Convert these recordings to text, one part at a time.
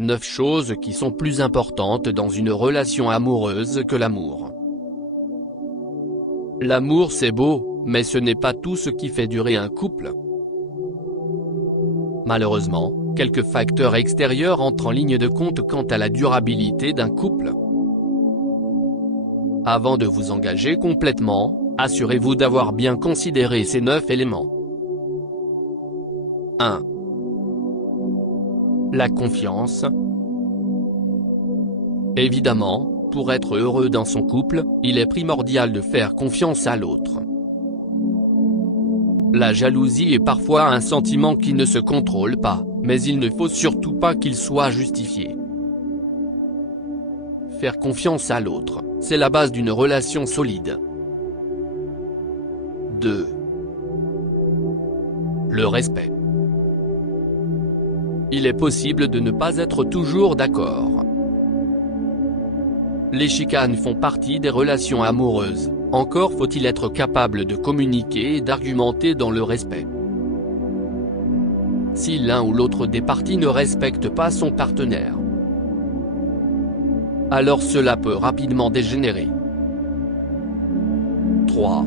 9 choses qui sont plus importantes dans une relation amoureuse que l'amour. L'amour c'est beau, mais ce n'est pas tout ce qui fait durer un couple. Malheureusement, quelques facteurs extérieurs entrent en ligne de compte quant à la durabilité d'un couple. Avant de vous engager complètement, assurez-vous d'avoir bien considéré ces 9 éléments. 1. La confiance. Évidemment, pour être heureux dans son couple, il est primordial de faire confiance à l'autre. La jalousie est parfois un sentiment qui ne se contrôle pas, mais il ne faut surtout pas qu'il soit justifié. Faire confiance à l'autre, c'est la base d'une relation solide. 2. Le respect. Il est possible de ne pas être toujours d'accord. Les chicanes font partie des relations amoureuses, encore faut-il être capable de communiquer et d'argumenter dans le respect. Si l'un ou l'autre des parties ne respecte pas son partenaire, alors cela peut rapidement dégénérer. 3.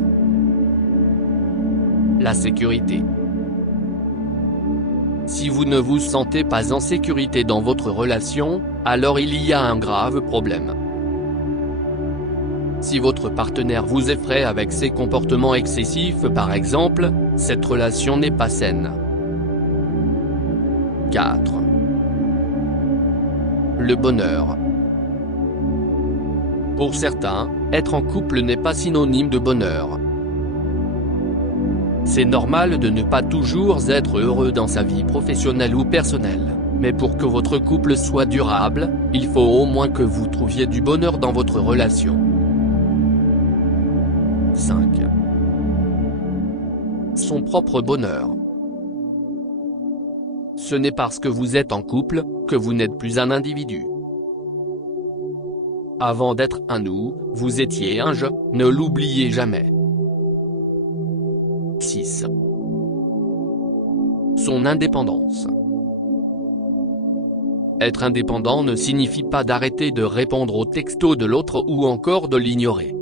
La sécurité. Si vous ne vous sentez pas en sécurité dans votre relation, alors il y a un grave problème. Si votre partenaire vous effraie avec ses comportements excessifs par exemple, cette relation n'est pas saine. 4. Le bonheur. Pour certains, être en couple n'est pas synonyme de bonheur. C'est normal de ne pas toujours être heureux dans sa vie professionnelle ou personnelle, mais pour que votre couple soit durable, il faut au moins que vous trouviez du bonheur dans votre relation. 5. Son propre bonheur. Ce n'est parce que vous êtes en couple, que vous n'êtes plus un individu. Avant d'être un nous, vous étiez un je, ne l'oubliez jamais. 6. Son indépendance. Être indépendant ne signifie pas d'arrêter de répondre aux textos de l'autre ou encore de l'ignorer.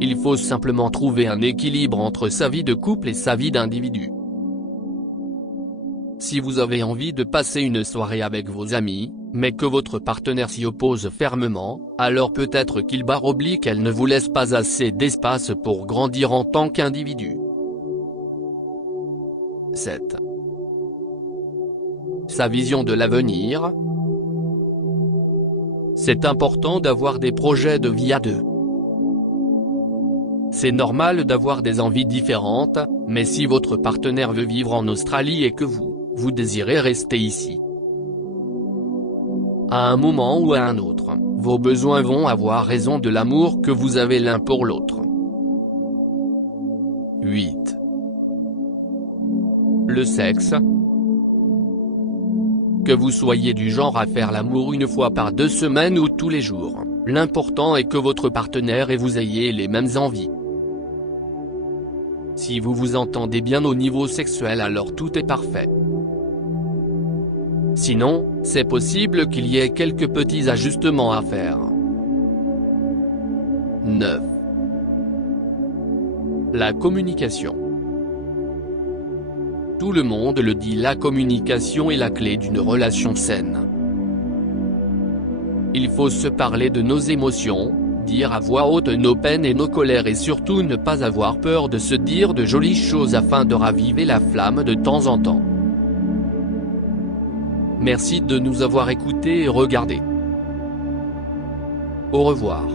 Il faut simplement trouver un équilibre entre sa vie de couple et sa vie d'individu. Si vous avez envie de passer une soirée avec vos amis, mais que votre partenaire s'y oppose fermement, alors peut-être qu'elle ne vous laisse pas assez d'espace pour grandir en tant qu'individu. 7. Sa vision de l'avenir. C'est important d'avoir des projets de vie à deux. C'est normal d'avoir des envies différentes, mais si votre partenaire veut vivre en Australie et que vous désirez rester ici, à un moment ou à un autre, vos besoins vont avoir raison de l'amour que vous avez l'un pour l'autre. 8. Le sexe. Que vous soyez du genre à faire l'amour une fois par 2 semaines ou tous les jours, l'important est que votre partenaire et vous ayez les mêmes envies. Si vous vous entendez bien au niveau sexuel, alors tout est parfait. Sinon, c'est possible qu'il y ait quelques petits ajustements à faire. 9. La communication. Tout le monde le dit, la communication est la clé d'une relation saine. Il faut se parler de nos émotions, dire à voix haute nos peines et nos colères et surtout ne pas avoir peur de se dire de jolies choses afin de raviver la flamme de temps en temps. Merci de nous avoir écoutés et regardés. Au revoir.